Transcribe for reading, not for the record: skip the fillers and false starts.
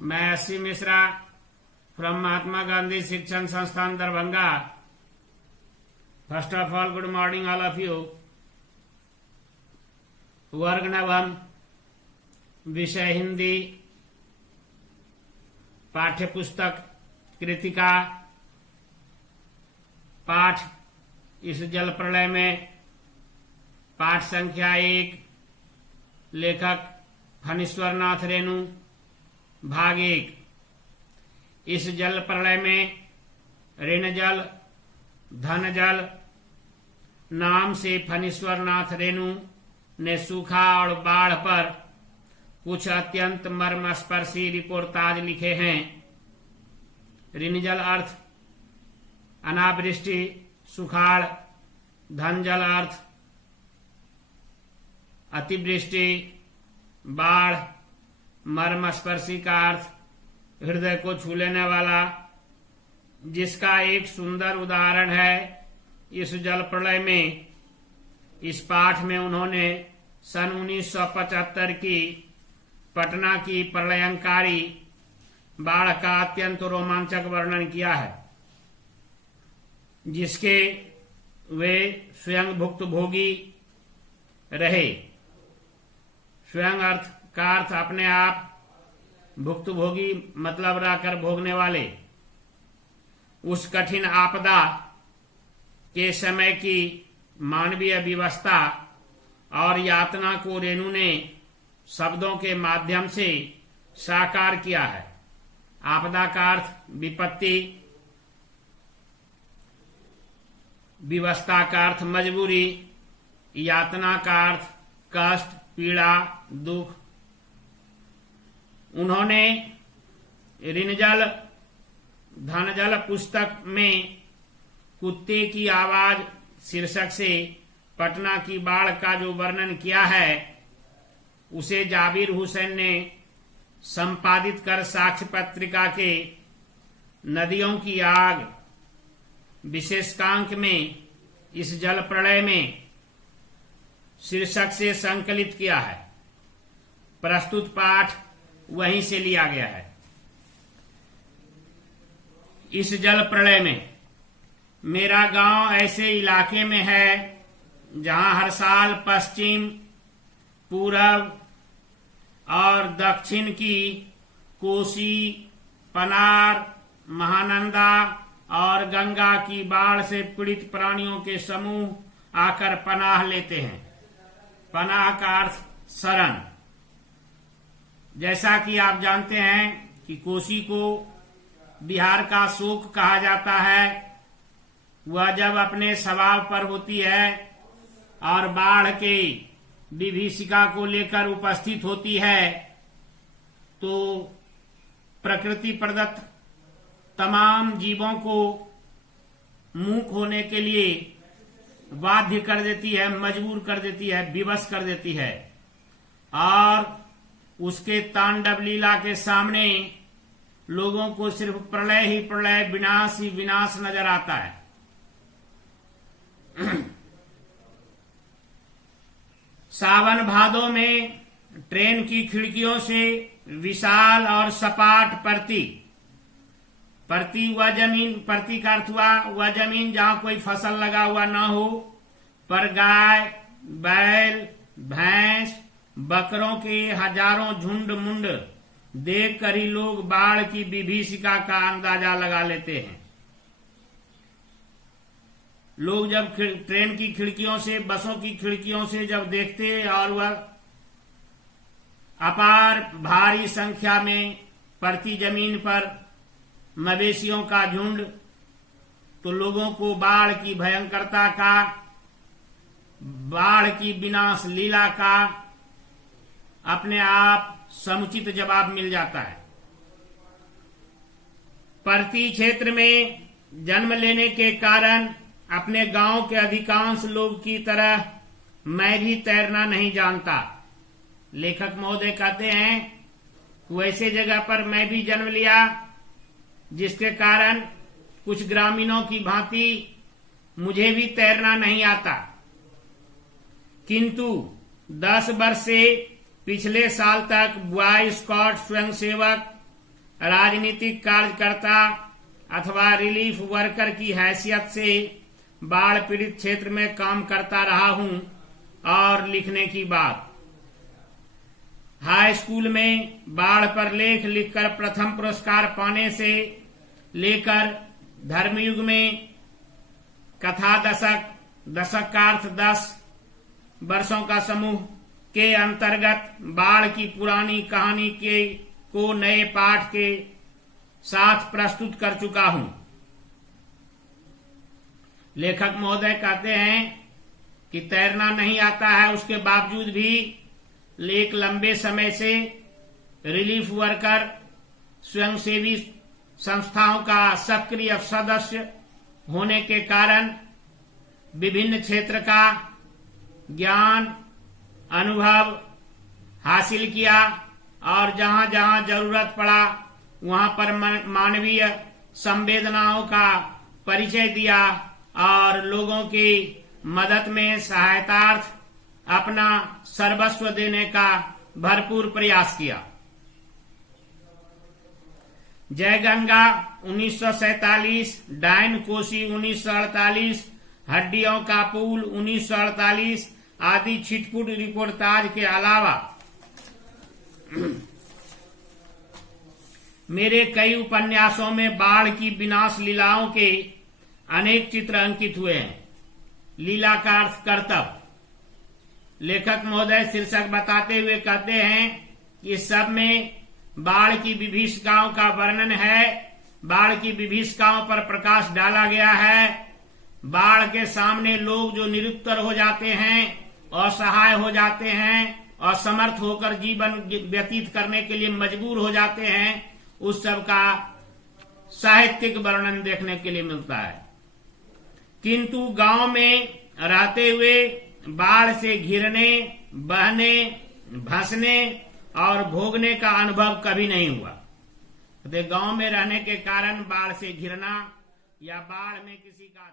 मैं अस्सी मिश्रा फ्रॉम महात्मा गांधी शिक्षण संस्थान Darbhanga. First of all, good morning all of you. वर्ग नवम, विषय हिंदी, पाठ्य पुस्तक कृतिका, पाठ इस जल प्रलय में, पाठ संख्या 1, लेखक फणीश्वर नाथ रेणु, भाग 1। इस जल प्रलय में ऋण जल, धन जल नाम से फणीश्वर नाथ रेणु ने सूखा और बाढ़ पर कुछ अत्यंत मर्मस्पर्शी रिपोर्ट आज लिखे हैं। ऋण जल अर्थ अनावृष्टि, सुखाड़। धन जल अर्थ अतिवृष्टि, बाढ़। मर्मस्पर्शी का अर्थ हृदय को छू लेने वाला, जिसका एक सुंदर उदाहरण है इस जल प्रलय में। इस पाठ में उन्होंने सन 1975 की पटना की प्रलयंकारी बाढ़ का अत्यंत रोमांचक वर्णन किया है, जिसके वे स्वयं भुक्तभोगी रहे। स्वयं अर्थ का अर्थ अपने आप, भुक्तभोगी मतलब रहकर भोगने वाले। उस कठिन आपदा के समय की मानवीय व्यवस्था और यातना को रेणु ने शब्दों के माध्यम से साकार किया है। आपदा का अर्थ विपत्ति, व्यवस्था का अर्थ मजबूरी, यातना का अर्थ कष्ट, पीड़ा, दुख। उन्होंने ऋण जल धन जल पुस्तक में कुत्ते की आवाज शीर्षक से पटना की बाढ़ का जो वर्णन किया है, उसे जाबिर हुसैन ने संपादित कर साक्ष्य पत्रिका के नदियों की आग विशेषांक में इस जल प्रलय में शीर्षक से संकलित किया है। प्रस्तुत पाठ वहीं से लिया गया है। इस जल प्रलय में मेरा गांव ऐसे इलाके में है जहां हर साल पश्चिम, पूरब और दक्षिण की कोसी, पनार, महानंदा और गंगा की बाढ़ से पीड़ित प्राणियों के समूह आकर पनाह लेते हैं। पनाह का अर्थ शरण। जैसा कि आप जानते हैं कि कोसी को बिहार का शोक कहा जाता है। वह जब अपने स्वभाव पर होती है और बाढ़ के विभीषिका को लेकर उपस्थित होती है, तो प्रकृति प्रदत्त तमाम जीवों को मूक होने के लिए बाध्य कर देती है, मजबूर कर देती है, विवश कर देती है। और उसके तांडव लीला के सामने लोगों को सिर्फ प्रलय ही प्रलय, विनाश ही विनाश नजर आता है। सावन भादों में ट्रेन की खिड़कियों से विशाल और सपाट परती वह जमीन, परती का अर्थ हुआ वह जमीन जहां कोई फसल लगा हुआ न हो, पर गाय, बैल, भैंस, बकरों के हजारों झुंड मुंड देख कर ही लोग बाढ़ की विभीषिका का अंदाजा लगा लेते हैं। लोग जब ट्रेन की खिड़कियों से, बसों की खिड़कियों से जब देखते और वह अपार भारी संख्या में परती जमीन पर मवेशियों का झुंड, तो लोगों को बाढ़ की भयंकरता का, बाढ़ की विनाश लीला का अपने आप समुचित जवाब मिल जाता है। परती क्षेत्र में जन्म लेने के कारण अपने गांव के अधिकांश लोग की तरह मैं भी तैरना नहीं जानता। लेखक महोदय कहते हैं, वैसे जगह पर मैं भी जन्म लिया जिसके कारण कुछ ग्रामीणों की भांति मुझे भी तैरना नहीं आता। किंतु 10 वर्ष से पिछले साल तक बॉय स्काउट स्वयंसेवक राजनीतिक कार्यकर्ता अथवा रिलीफ वर्कर की हैसियत से बाढ़ पीड़ित क्षेत्र में काम करता रहा हूं। और लिखने की बात, हाई स्कूल में बाढ़ पर लेख लिखकर प्रथम पुरस्कार पाने से लेकर धर्मयुग में कथा दशक का अर्थ 10 वर्षों का समूह के अंतर्गत बाढ़ की पुरानी कहानी को नए पाठ के साथ प्रस्तुत कर चुका हूं। लेखक महोदय कहते हैं कि तैरना नहीं आता है, उसके बावजूद भी एक लंबे समय से रिलीफ वर्कर स्वयंसेवी संस्थाओं का सक्रिय सदस्य होने के कारण विभिन्न क्षेत्र का ज्ञान अनुभव हासिल किया और जहां जहां जरूरत पड़ा वहां पर मानवीय संवेदनाओं का परिचय दिया और लोगों की मदद में सहायतार्थ अपना सर्वस्व देने का भरपूर प्रयास किया। जय गंगा 1947, डायन कोसी 1948, हड्डियों का पुल 1948 आदि छिटपुट रिपोर्टाज के अलावा मेरे कई उपन्यासों में बाढ़ की विनाश लीलाओं के अनेक चित्र अंकित हुए हैं। लीला का अर्थ कर्तव्य। लेखक महोदय शीर्षक बताते हुए कहते हैं कि इस सब में बाढ़ की विभीषिकाओं का वर्णन है। बाढ़ की विभीषिकाओं पर प्रकाश डाला गया है। बाढ़ के सामने लोग जो निरुत्तर हो जाते हैं, असहाय हो जाते हैं, असमर्थ होकर जीवन व्यतीत करने के लिए मजबूर हो जाते हैं, उस सब का साहित्यिक वर्णन देखने के लिए मिलता है। किंतु गांव में रहते हुए बाढ़ से घिरने, बहने, धंसने और भोगने का अनुभव कभी नहीं हुआ। गांव में रहने के कारण बाढ़ से घिरना या बाढ़ में किसी का